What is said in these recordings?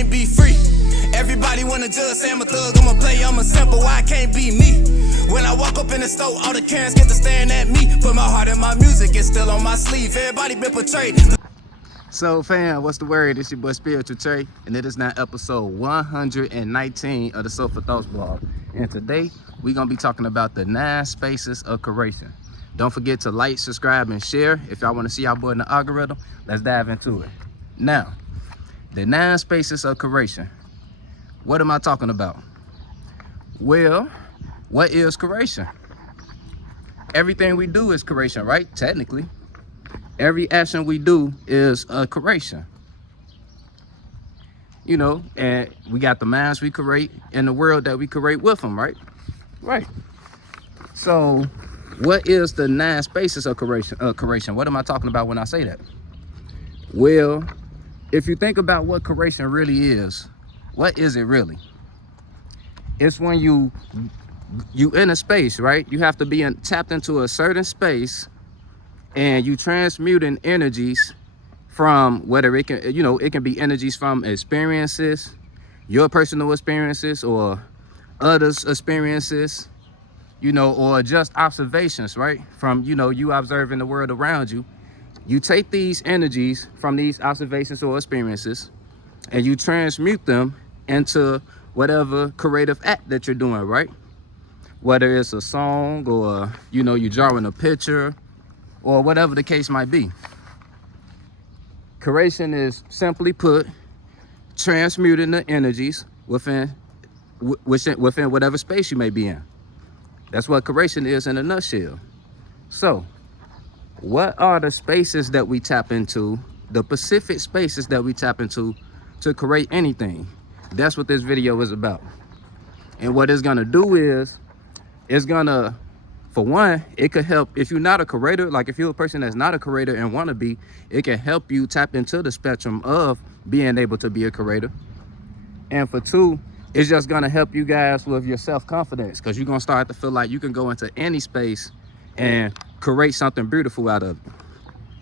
can't be free. Everybody wanna judge, say I'm a thug, I'm a player, I'm a simple, why I can't be me? When I walk up in the store, all the Karens get to staring at me. Put my heart in my music, it's still on my sleeve. Everybody been portrayed. So fam, what's the word? It's your boy Spiritual Trey, and it is now episode 119 of the Soulful Thoughts blog. And today, we're gonna be talking about the 9 spaces of curation. Don't forget to like, subscribe, and share. If y'all wanna see our boy in the algorithm, let's dive into it. Now, the 9 spaces of curation. What am I talking about? Well, what is curation? Everything we do is curation, right? Technically. Every action we do is a curation. You know, and we got the minds we create and the world that we create with them, right? Right. So, what is the 9 spaces of curation? What am I talking about when I say that? Well, if you think about what curation really is, what is it really? It's when you in a space, right? You have to be tapped into a certain space, and you transmuting energies from whether it can, it can be energies from experiences, your personal experiences, or others' experiences, or just observations, right? From, you observing the world around you. You take these energies from these observations or experiences, and you transmute them into whatever creative act that you're doing, right? Whether it's a song or, you're drawing a picture or whatever the case might be. Curation is, simply put, transmuting the energies within whatever space you may be in. That's what curation is in a nutshell. So, what are the spaces that we tap into, the specific spaces that we tap into to create anything? That's what this video is about. And what it's gonna do is, it's gonna, for one, it could help if you're not a creator, like if you're a person that's not a creator and wanna be, it can help you tap into the spectrum of being able to be a creator. And for 2, it's just gonna help you guys with your self-confidence, because you're gonna start to feel like you can go into any space and create something beautiful out of it.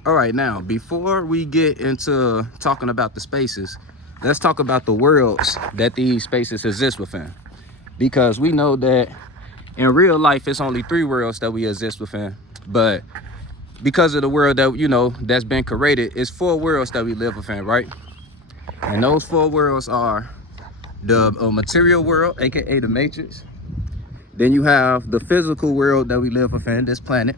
All right, now, before we get into talking about the spaces, let's talk about the worlds that these spaces exist within. Because we know that in real life, it's only 3 worlds that we exist within. But because of the world that, that's been created, it's 4 worlds that we live within, right? And those 4 worlds are the material world, aka the Matrix. Then you have the physical world that we live within, this planet.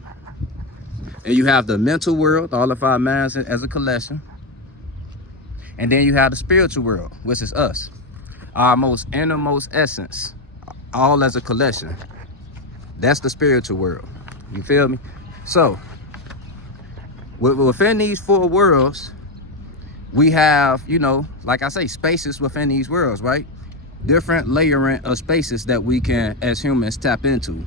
And you have the mental world, all of our minds as a collection. And then you have the spiritual world, which is us, our most innermost essence, all as a collection. That's the spiritual world. You feel me? So, within these 4 worlds, we have, like I say, spaces within these worlds, right? Different layering of spaces that we can, as humans, tap into.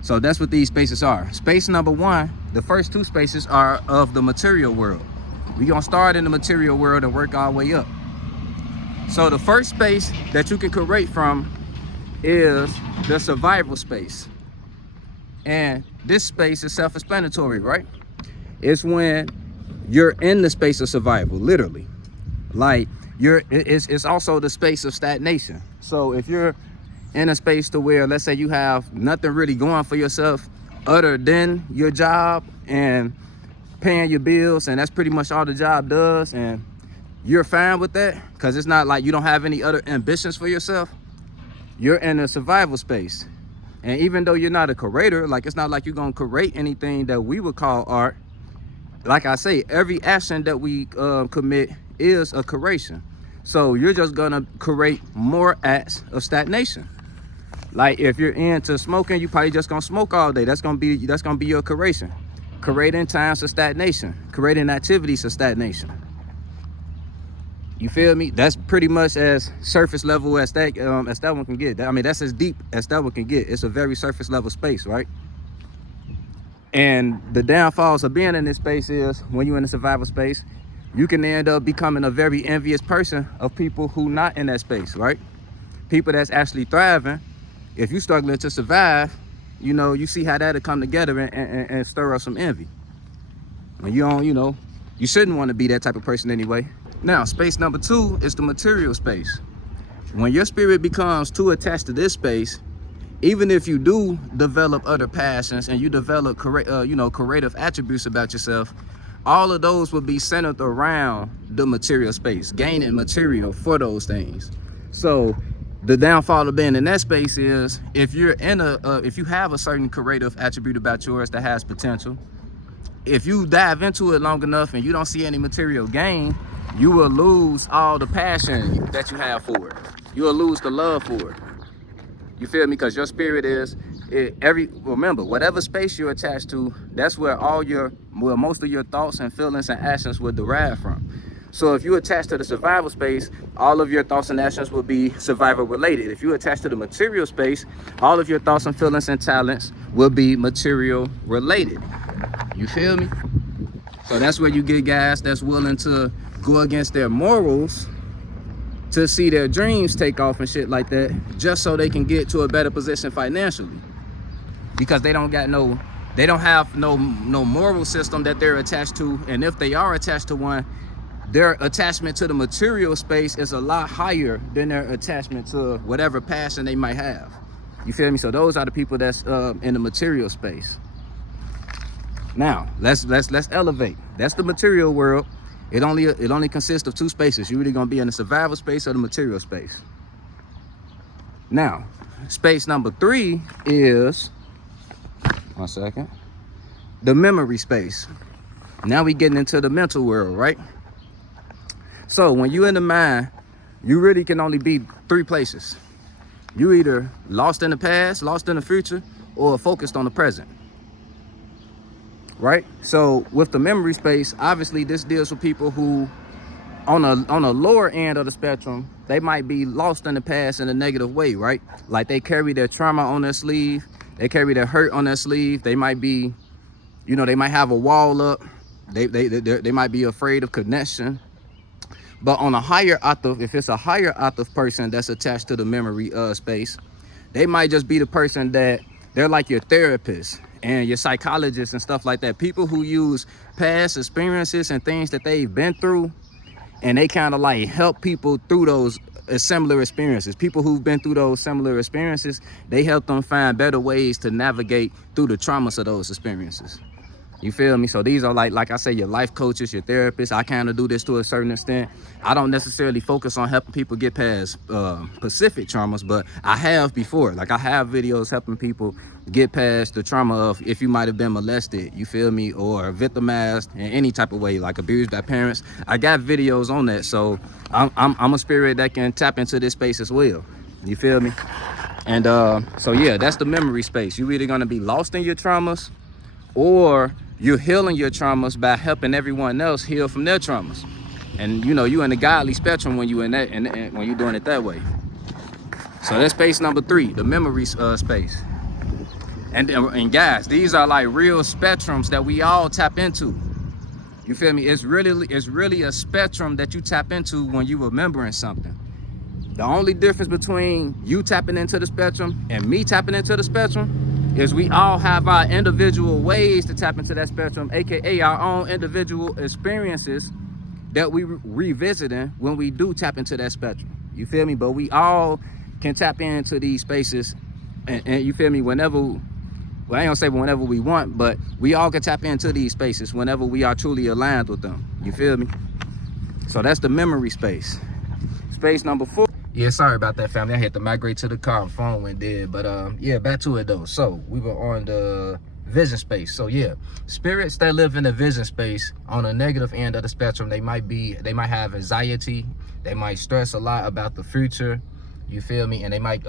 So that's what these spaces are. Space number 1, the first 2 spaces are of the material world. We're gonna start in the material world and work our way up. So the first space that you can create from is the survival space. And this space is self-explanatory, right? It's when you're in the space of survival, literally. Like it's also the space of stagnation. So if you're in a space to where, let's say you have nothing really going for yourself other than your job and paying your bills, and that's pretty much all the job does, and you're fine with that because it's not like you don't have any other ambitions for yourself, you're in a survival space. And even though you're not a creator, like it's not like you're gonna create anything that we would call art. Like I say, every action that we commit is a creation. So you're just gonna create more acts of stagnation. Like if you're into smoking, you probably just gonna smoke all day. That's gonna be your creation. Creating times of stagnation, creating activities of stagnation. You feel me? That's pretty much as surface level as that one can get. I mean, that's as deep as that one can get. It's a very surface level space, right? And the downfalls of being in this space is when you're in a survival space, you can end up becoming a very envious person of people who not in that space, right? People that's actually thriving. If you're struggling to survive, you see how that'll come together and stir up some envy. And you shouldn't want to be that type of person anyway. Now, space number 2 is the material space. When your spirit becomes too attached to this space, even if you do develop other passions and you develop creative attributes about yourself, all of those will be centered around the material space, gaining material for those things. So the downfall of being in that space is if you're in if you have a certain creative attribute about yours that has potential, if you dive into it long enough and you don't see any material gain, you will lose all the passion that you have for it. You will lose the love for it. You feel me? Because your spirit is remember, whatever space you're attached to, that's where most of your thoughts and feelings and actions will derive from. So if you attach to the survival space, all of your thoughts and actions will be survival related. If you attach to the material space, all of your thoughts and feelings and talents will be material related. You feel me? So that's where you get guys that's willing to go against their morals to see their dreams take off and shit like that, just so they can get to a better position financially. Because they don't have no moral system that they're attached to. And if they are attached to one, their attachment to the material space is a lot higher than their attachment to whatever passion they might have. You feel me? So those are the people that's in the material space. Now let's elevate. That's the material world. It only consists of 2 spaces. You're either gonna be in the survival space or the material space. Now, space number 3 is, one second, the memory space. Now we getting into the mental world, right? So when you in the mind, you really can only be 3 places. You either lost in the past, lost in the future, or focused on the present. Right? So with the memory space, obviously this deals with people who on a lower end of the spectrum, they might be lost in the past in a negative way, right? Like they carry their trauma on their sleeve, they carry their hurt on their sleeve. They might be, they might have a wall up. They might be afraid of connection. But on a higher octave, if it's a higher octave person that's attached to the memory space, they might just be the person that they're like your therapist and your psychologist and stuff like that. People who use past experiences and things that they've been through, and they kind of like help people through those similar experiences. People who've been through those similar experiences, they help them find better ways to navigate through the traumas of those experiences. You feel me? So these are like I say, your life coaches, your therapists. I kind of do this to a certain extent. I don't necessarily focus on helping people get past specific traumas, but I have before. Like I have videos helping people get past the trauma of if you might have been molested, you feel me, or victimized in any type of way, like abused by parents. I got videos on that. So I'm a spirit that can tap into this space as well. You feel me? And so yeah, that's the memory space. You're either gonna be lost in your traumas, or you're healing your traumas by helping everyone else heal from their traumas. And you in the godly spectrum when you in that, and when you're doing it that way. So that's space number 3, the memory space. And guys, these are like real spectrums that we all tap into. You feel me? It's really a spectrum that you tap into when you remembering something. The only difference between you tapping into the spectrum and me tapping into the spectrum is we all have our individual ways to tap into that spectrum, aka our own individual experiences that we revisiting when we do tap into that spectrum. You feel me? But we all can tap into these spaces, and you feel me, whenever, well, I ain't gonna say whenever we want, but we all can tap into these spaces whenever we are truly aligned with them. You feel me? So that's the memory space. Space number 4. Yeah, sorry about that, family. I had to migrate to the car. My phone went dead. But yeah, back to it though. So we were on the vision space. So yeah, spirits that live in the vision space on a negative end of the spectrum, they might have anxiety. They might stress a lot about the future. You feel me? And they might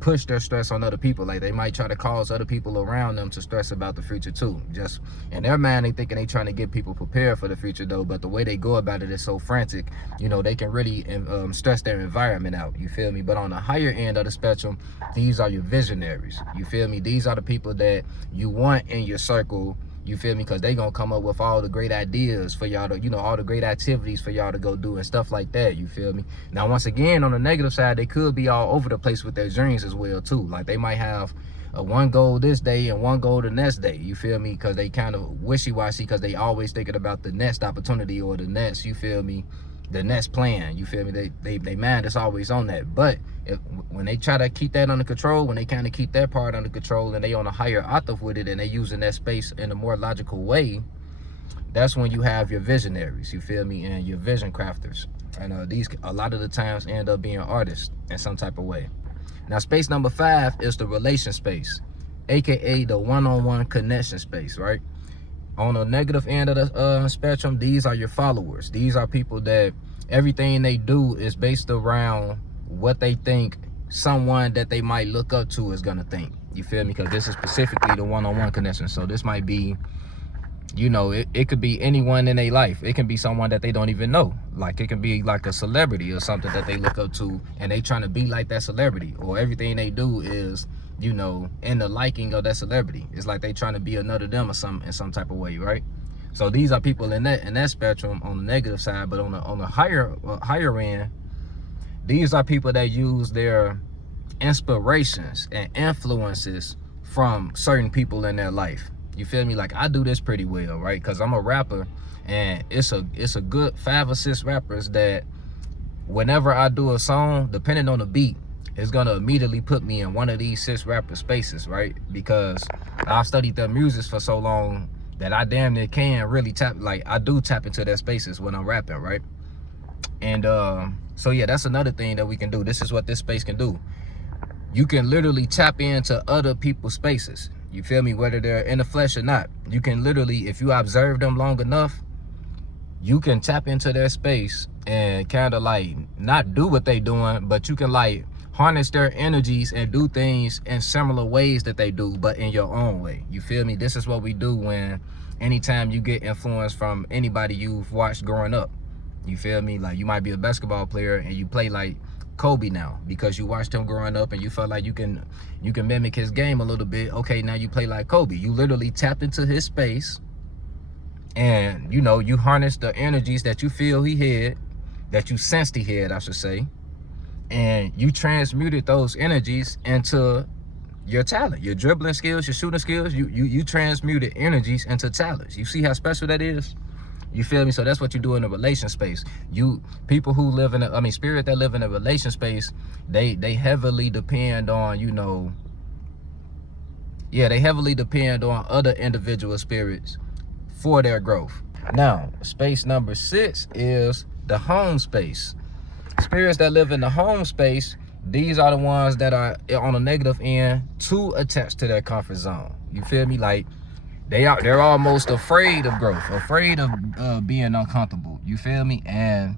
push their stress on other people. Like they might try to cause other people around them to stress about the future too. Just in their mind, they thinking they trying to get people prepared for the future though, but the way they go about it is so frantic, they can really stress their environment out. You feel me? But on the higher end of the spectrum, these are your visionaries. You feel me? These are the people that you want in your circle. You feel me? Because they gonna come up with all the great ideas for y'all to, all the great activities for y'all to go do and stuff like that. You feel me? Now, once again, on the negative side, they could be all over the place with their dreams as well too. Like they might have one goal this day and one goal the next day. You feel me? Because they kind of wishy-washy, because they always thinking about the next opportunity or the next, you feel me, the next plan. You feel me? They mind is always on that. But when they try to keep that under control, when they kind of keep that part under control, and they on a higher octave with it, and they using that space in a more logical way, that's when you have your visionaries, you feel me, and your vision crafters. And these a lot of the times end up being artists in some type of way. Now, space number 5 is the relation space, aka the one-on-one connection space, right? On the negative end of the spectrum, these are your followers. These are people that everything they do is based around what they think someone that they might look up to is gonna think. You feel me? Because this is specifically the one-on-one connection. So this might be, you know, it could be anyone in their life. It can be someone that they don't even know. Like, it can be like a celebrity or something that they look up to, and they trying to be like that celebrity, or everything they do is, you know, in the liking of that celebrity. It's like they trying to be another them or some in some type of way, right? So these are people in that spectrum on the negative side. But on the higher end, these are people that use their inspirations and influences from certain people in their life. You feel me? Like, I do this pretty well, right? Because I'm a rapper, and it's a good 5 or 6 rappers that whenever I do a song, depending on the beat, it's gonna immediately put me in one of these 6 rapper spaces, right? Because I've studied their music for so long that I damn near can really tap into their spaces when I'm rapping, right? And so yeah, that's another thing that we can do. This is what this space can do. You can literally tap into other people's spaces. You feel me? Whether they're in the flesh or not. You can literally, if you observe them long enough, you can tap into their space and kind of like not do what they doing, but you can like harness their energies and do things in similar ways that they do, but in your own way. You feel me? This is what we do when anytime you get influence from anybody you've watched growing up. You feel me? Like, you might be a basketball player and you play like Kobe now because you watched him growing up and you felt like you can mimic his game a little bit. Okay, now you play like Kobe. You literally tapped into his space, and you know, you harnessed the energies that you feel he had, that you sensed he had, I should say, and you transmuted those energies into your talent, your dribbling skills, your shooting skills. You transmuted energies into talents. You see how special that is? You feel me? So that's what you do in a relation space. People who live in spirit that live in a relation space, they heavily depend on, you know, they heavily depend on other individual spirits for their growth. Now, space number 6 is the home space. Spirits that live in the home space, these are the ones that are on the negative end, too attached to their comfort zone. You feel me? Like, they're almost afraid of growth, afraid of being uncomfortable. You feel me? And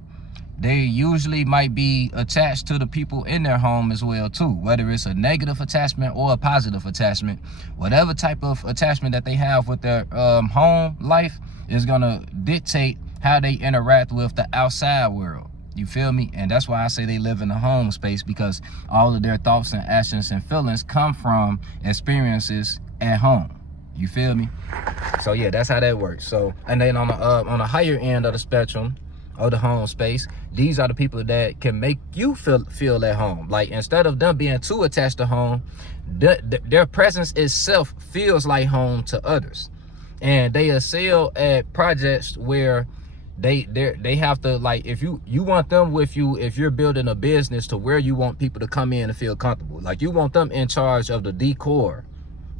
they usually might be attached to the people in their home as well too, whether it's a negative attachment or a positive attachment. Whatever type of attachment that they have with their home life is gonna dictate how they interact with the outside world. You feel me? And that's why I say they live in the home space, because all of their thoughts and actions and feelings come from experiences at home. You feel me? So yeah, that's how that works. So, and then on the higher end of the spectrum of the home space, these are the people that can make you feel at home. Like, instead of them being too attached to home, their presence itself feels like home to others. And they excel at projects where they have to, like, if you want them with you, if you're building a business to where you want people to come in and feel comfortable, like, you want them in charge of the decor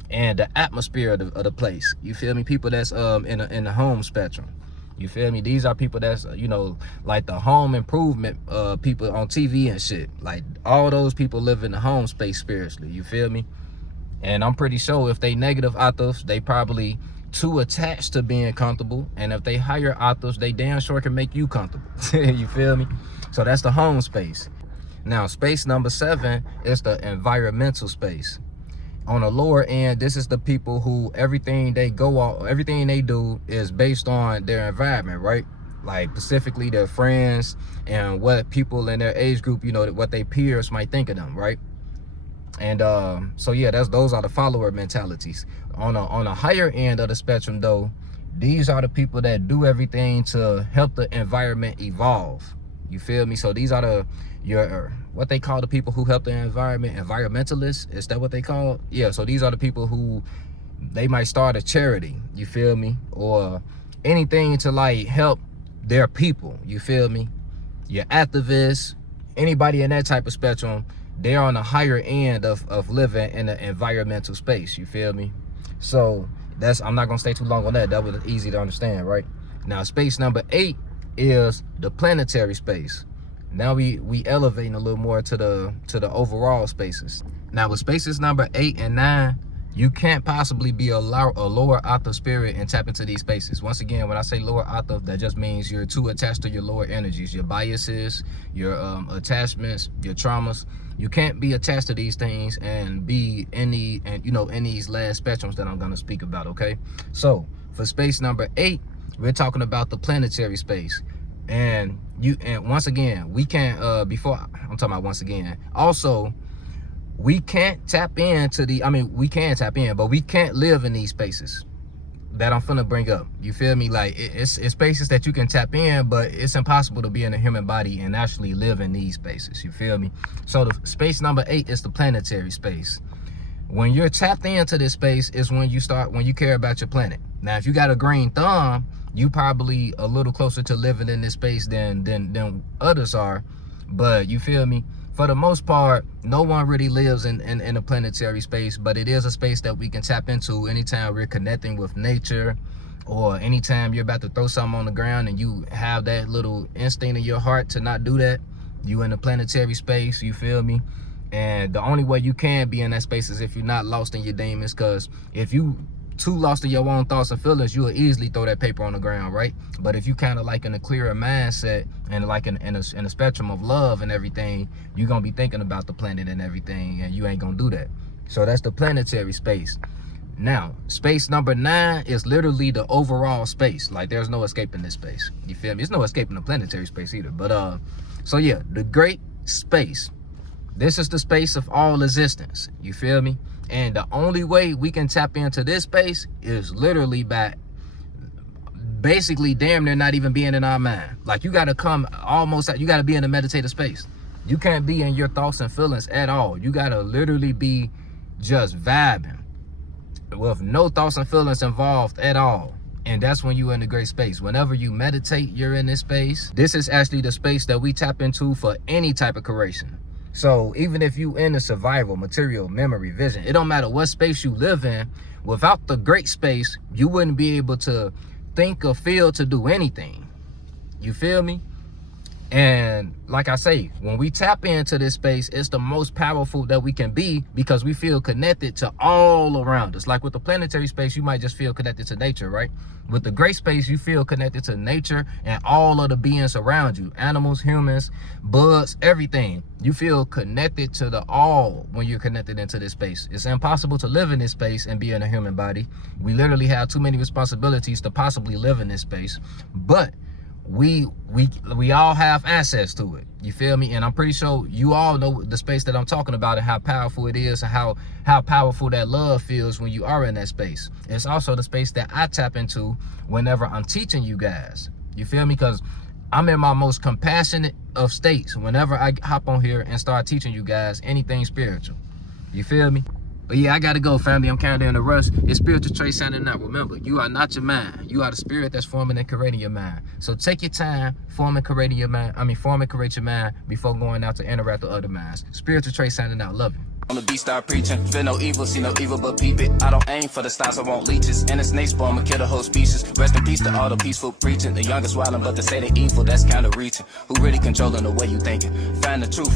and the atmosphere of the place. You feel me? People that's in the home spectrum. You feel me? These are people that's, you know, like the home improvement people on TV and shit. Like, all those people live in the home space spiritually. You feel me? And I'm pretty sure if they negative octaves, they probably too attached to being comfortable. And if they higher octaves, they damn sure can make you comfortable. You feel me? So that's the home space. Now, space number 7 is the environmental space. On the lower end, this is the people who everything they do is based on their environment, right? Like, specifically their friends and what people in their age group, you know, what their peers might think of them, right? And so yeah, those are the follower mentalities. On a higher end of the spectrum though, these are the people that do everything to help the environment evolve. You feel me? So these are what they call the people who help the environment, environmentalists. Is that what they call? Yeah, so these are the people who, they might start a charity, you feel me? Or anything to like help their people, you feel me? your activists, anybody in that type of spectrum, they're on the higher end of living in an environmental space. You feel me? So I'm not gonna stay too long on that. That was easy to understand, right? Now, space number 8 is the planetary space. Now we elevating a little more to the overall spaces. Now, with spaces number 8 and 9, you can't possibly be a lower octave spirit and tap into these spaces. Once again, when I say lower octave, that just means you're too attached to your lower energies, your biases, your attachments, your traumas. You can't be attached to these things and be in these last spectrums that I'm going to speak about. Okay, so for space number 8, we're talking about the planetary space. And once again, we can't also, we can't tap into we can tap in, but we can't live in these spaces that I'm finna bring up. You feel me? Like, it's spaces that you can tap in, but it's impossible to be in a human body and actually live in these spaces. You feel me? So the space number 8 is the planetary space. When you're tapped into this space is when you care about your planet. Now, if you got a green thumb, you probably a little closer to living in this space than others are. But you feel me? For the most part, no one really lives in a planetary space, but it is a space that we can tap into anytime we're connecting with nature, or anytime you're about to throw something on the ground and you have that little instinct in your heart to not do that. You in a planetary space, you feel me? And the only way you can be in that space is if you're not lost in your demons, because if you too lost in your own thoughts and feelings, you will easily throw that paper on the ground, right? But if you kind of like in a clearer mindset and like in a spectrum of love and everything, you're gonna be thinking about the planet and everything, and you ain't gonna do that. So that's the planetary space. Now, space number 9 is literally the overall space. Like, there's no escaping this space. You feel me? There's no escaping the planetary space either. But so yeah, the great space. This is the space of all existence. You feel me? And the only way we can tap into this space is literally by basically damn near not even being in our mind. Like, you got to you got to be in a meditative space. You can't be in your thoughts and feelings at all. You got to literally be just vibing with no thoughts and feelings involved at all. And that's when you're in the great space. Whenever you meditate, you're in this space. This is actually the space that we tap into for any type of creation. So even if you in the survival, material, memory, vision, it don't matter what space you live in, without the great space, you wouldn't be able to think or feel to do anything. You feel me? And like I say, when we tap into this space, it's the most powerful that we can be, because we feel connected to all around us. Like with the planetary space, you might just feel connected to nature, right? With the great space, you feel connected to nature and all of the beings around you, animals, humans, bugs, everything. You feel connected to the all when you're connected into this space. It's impossible to live in this space and be in a human body. We literally have too many responsibilities to possibly live in this space, but we all have access to it. You feel me? And I'm pretty sure you all know the space that I'm talking about and how powerful it is, and how powerful that love feels when you are in that space. It's also the space that I tap into whenever I'm teaching you guys. You feel me? Because I'm in my most compassionate of states whenever I hop on here and start teaching you guys anything spiritual. You feel me? But yeah, I gotta go, family. I'm kind of in a rush. It's Spiritual Trey signing out. Remember, you are not your mind. You are the spirit that's forming and creating your mind. So take your time, form and create your mind before going out to interact with other minds. Spiritual Trey signing out. Love you. On the beat, start preaching. Feel no evil, see no evil, but peep it. I don't aim for the stars, I want leeches. And the snake spawn, I'ma kill the whole species. Rest in peace to all the peaceful preaching. The youngest wildin', but they say they evil, that's kind of reaching. Who really controlling the way you thinking? Find the truth.